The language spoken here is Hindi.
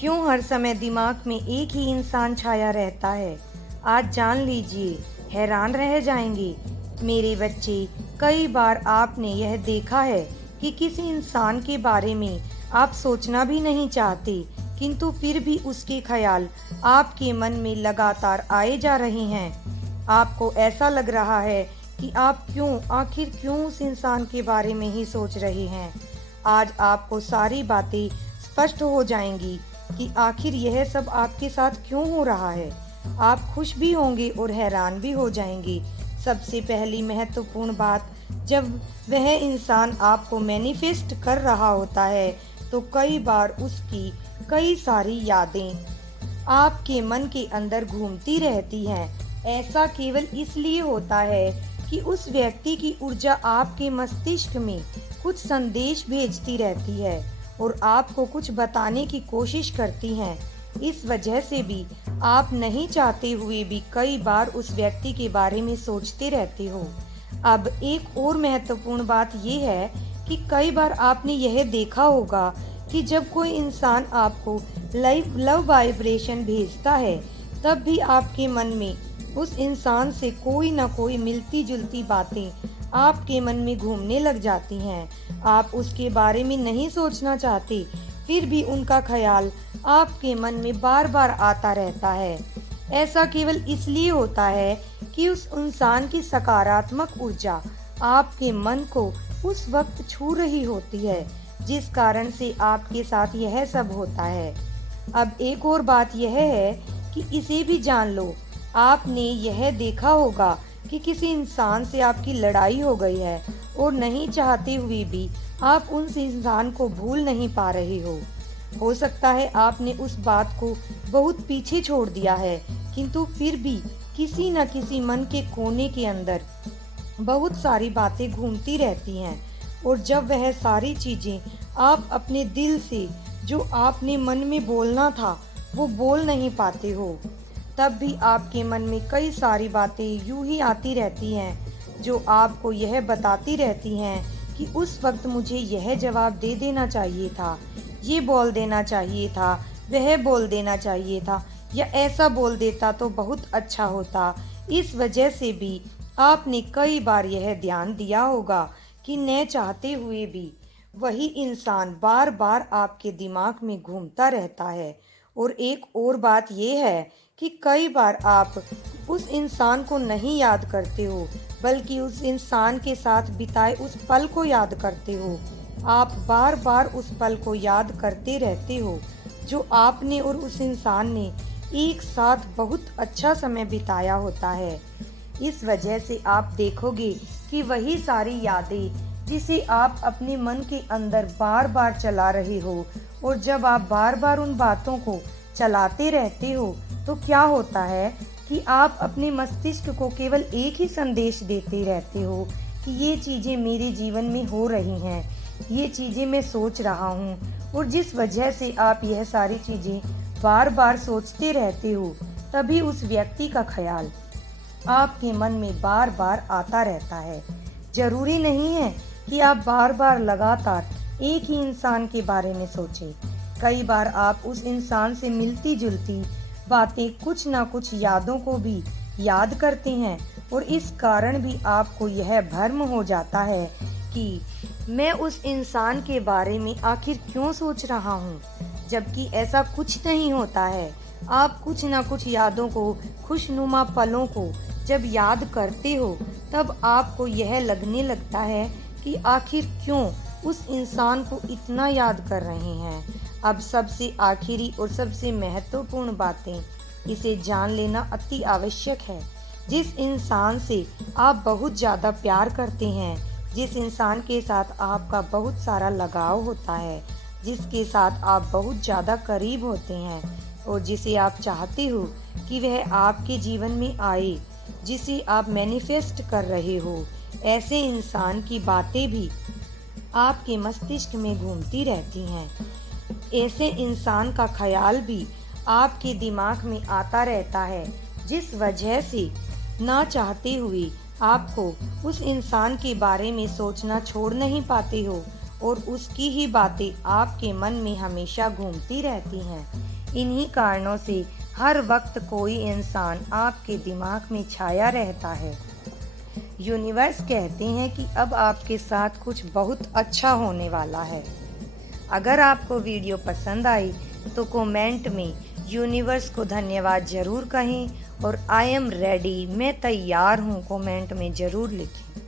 क्यों हर समय दिमाग में एक ही इंसान छाया रहता है? आज जान लीजिए, हैरान रह जाएंगे। मेरे बच्चे, कई बार आपने यह देखा है कि किसी इंसान के बारे में आप सोचना भी नहीं चाहते, किंतु फिर भी उसके ख्याल आपके मन में लगातार आए जा रहे हैं। आपको ऐसा लग रहा है कि आप आखिर क्यों उस इंसान के बारे में ही सोच रहे हैं। आज आपको सारी बातें स्पष्ट हो जाएंगी कि आखिर यह सब आपके साथ क्यों हो रहा है। आप खुश भी होंगे और हैरान भी हो जाएंगे। सबसे पहली महत्वपूर्ण बात, जब वह इंसान आपको मैनिफेस्ट कर रहा होता है तो कई बार उसकी कई सारी यादें आपके मन के अंदर घूमती रहती हैं। ऐसा केवल इसलिए होता है कि उस व्यक्ति की ऊर्जा आपके मस्तिष्क में कुछ संदेश भेजती रहती है और आपको कुछ बताने की कोशिश करती हैं। इस वजह से भी आप नहीं चाहते हुए भी कई बार उस व्यक्ति के बारे में सोचते रहते हो। अब एक और महत्वपूर्ण बात यह है कि कई बार आपने यह देखा होगा कि जब कोई इंसान आपको लव वाइब्रेशन भेजता है, तब भी आपके मन में उस इंसान से कोई ना कोई मिलती जुलती बातें आपके मन में घूमने लग जाती हैं। आप उसके बारे में नहीं सोचना चाहते, फिर भी उनका ख्याल आपके मन में बार बार आता रहता है। ऐसा केवल इसलिए होता है कि उस इंसान की सकारात्मक ऊर्जा आपके मन को उस वक्त छू रही होती है, जिस कारण से आपके साथ यह सब होता है। अब एक और बात यह है कि इसे भी जान लो, आपने यह देखा होगा कि किसी इंसान से आपकी लड़ाई हो गई है और नहीं चाहते हुए भी आप उस इंसान को भूल नहीं पा रहे हो सकता है आपने उस बात को बहुत पीछे छोड़ दिया है, किंतु फिर भी किसी न किसी मन के कोने के अंदर बहुत सारी बातें घूमती रहती हैं। और जब वह सारी चीजें आप अपने दिल से जो आपने मन में बोलना था वो बोल नहीं पाते हो, तब भी आपके मन में कई सारी बातें यूं ही आती रहती हैं जो आपको यह बताती रहती हैं कि उस वक्त मुझे यह जवाब दे देना चाहिए था, ये बोल देना चाहिए था, वह बोल देना चाहिए था, या ऐसा बोल देता तो बहुत अच्छा होता। इस वजह से भी आपने कई बार यह ध्यान दिया होगा कि न चाहते हुए भी वही इंसान बार बार आपके दिमाग में घूमता रहता है। और एक और बात यह है कि कई बार आप उस इंसान को नहीं याद करते हो, बल्कि उस इंसान के साथ बिताए उस पल को याद करते हो। आप बार बार उस पल को याद करते रहते हो जो आपने और उस इंसान ने एक साथ बहुत अच्छा समय बिताया होता है। इस वजह से आप देखोगे कि वही सारी यादें जिसे आप अपने मन के अंदर बार बार चला रहे हो, और जब आप बार बार उन बातों को चलाते रहते हो तो क्या होता है कि आप अपने मस्तिष्क को केवल एक ही संदेश देते रहते हो कि ये चीज़ें मेरे जीवन में हो रही हैं, ये चीज़ें मैं सोच रहा हूँ। और जिस वजह से आप यह सारी चीज़ें बार बार सोचते रहते हो, तभी उस व्यक्ति का ख्याल आपके मन में बार बार आता रहता है। जरूरी नहीं है कि आप बार बार लगातार एक ही इंसान के बारे में सोचें। कई बार आप उस इंसान से मिलती जुलती बातें, कुछ ना कुछ यादों को भी याद करते हैं, और इस कारण भी आपको यह भ्रम हो जाता है कि मैं उस इंसान के बारे में आखिर क्यों सोच रहा हूँ, जबकि ऐसा कुछ नहीं होता है। आप कुछ ना कुछ यादों को, खुशनुमा पलों को जब याद करते हो, तब आपको यह लगने लगता है कि आखिर क्यों उस इंसान को इतना याद कर रहे हैं। अब सबसे आखिरी और सबसे महत्वपूर्ण बातें, इसे जान लेना अति आवश्यक है। जिस इंसान से आप बहुत ज़्यादा प्यार करते हैं, जिस इंसान के साथ आपका बहुत सारा लगाव होता है, जिसके साथ आप बहुत ज़्यादा करीब होते हैं, और जिसे आप चाहते हो कि वह आपके जीवन में आए, जिसे आप मैनिफेस्ट कर रहे हो, ऐसे इंसान की बातें भी आपके मस्तिष्क में घूमती रहती हैं। ऐसे इंसान का ख्याल भी आपके दिमाग में आता रहता है, जिस वजह से ना चाहते हुए आपको उस इंसान के बारे में सोचना छोड़ नहीं पाते हो, और उसकी ही बातें आपके मन में हमेशा घूमती रहती हैं। इन्हीं कारणों से हर वक्त कोई इंसान आपके दिमाग में छाया रहता है। यूनिवर्स कहते हैं कि अब आपके साथ कुछ बहुत अच्छा होने वाला है। अगर आपको वीडियो पसंद आई तो कमेंट में यूनिवर्स को धन्यवाद ज़रूर कहें और आई एम रेडी, मैं तैयार हूँ, कमेंट में ज़रूर लिखें।